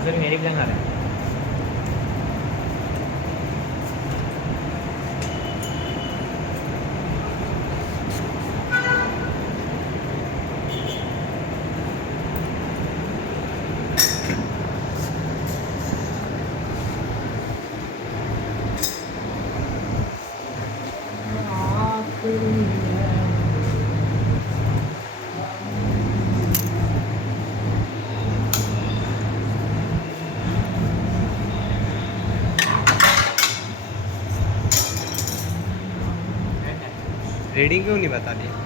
Answer मेरे भी लगा रहा है। रीडिंग क्यों नहीं बता रही?